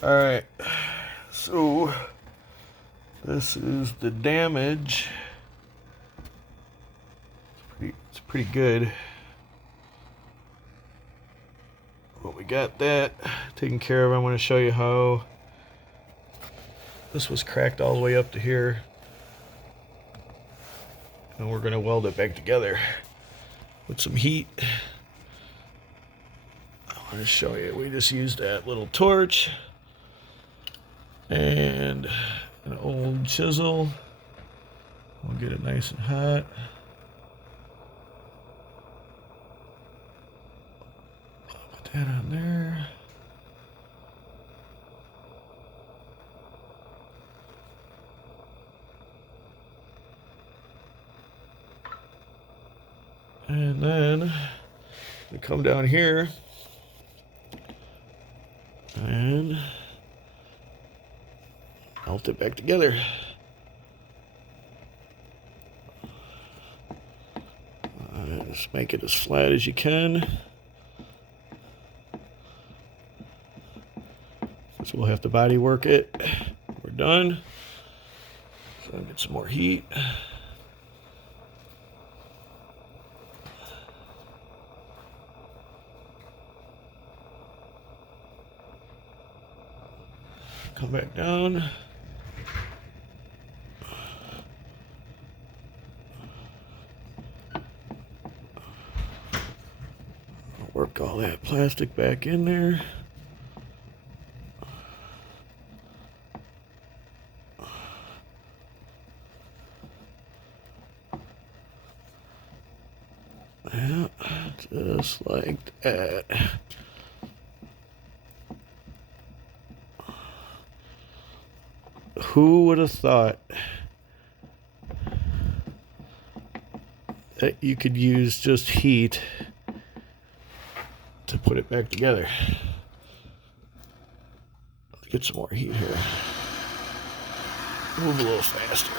Alright, so this is the damage. It's pretty good. But we got that taken care of. I'm going to show you how this was cracked all the way up to here. And we're going to weld it back together with some heat. I want to show you. We just used that little torch and an old chisel. We'll get it nice and hot. Put that on there. And then we come down here and melt it back together. Just make it as flat as you can. So we'll have to body work it. We're done. So I'll get some more heat. Come back down. Work all that plastic back in there. Yeah, just like that. Who would have thought that you could use just heat to put it back together? Let's get some more heat here. Move a little faster.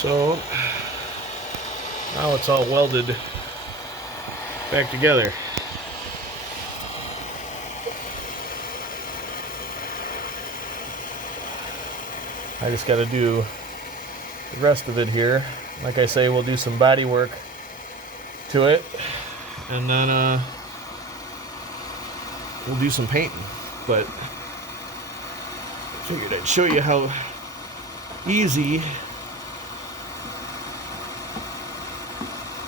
So now it's all welded back together. I just got to do the rest of it here. Like I say, we'll do some body work to it, and then we'll do some painting. But I figured I'd show you how easy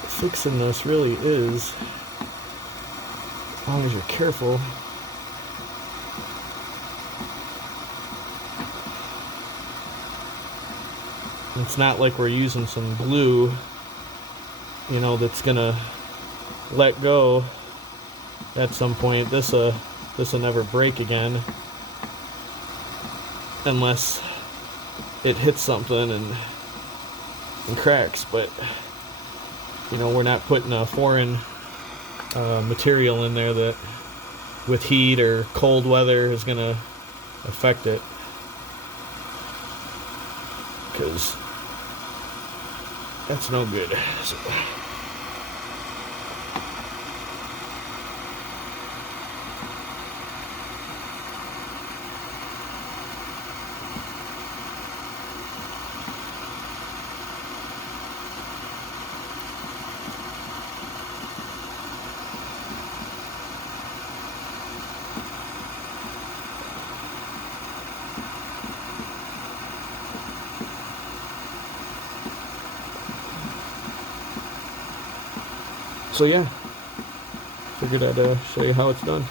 fixing this really is, as long as you're careful. It's not like we're using some glue, you know, that's gonna let go at some point. This'll never break again unless it hits something and cracks. But you know, we're not putting a foreign material in there that with heat or cold weather is going to affect it. Because that's no good. So. So yeah, figured I'd show you how it's done.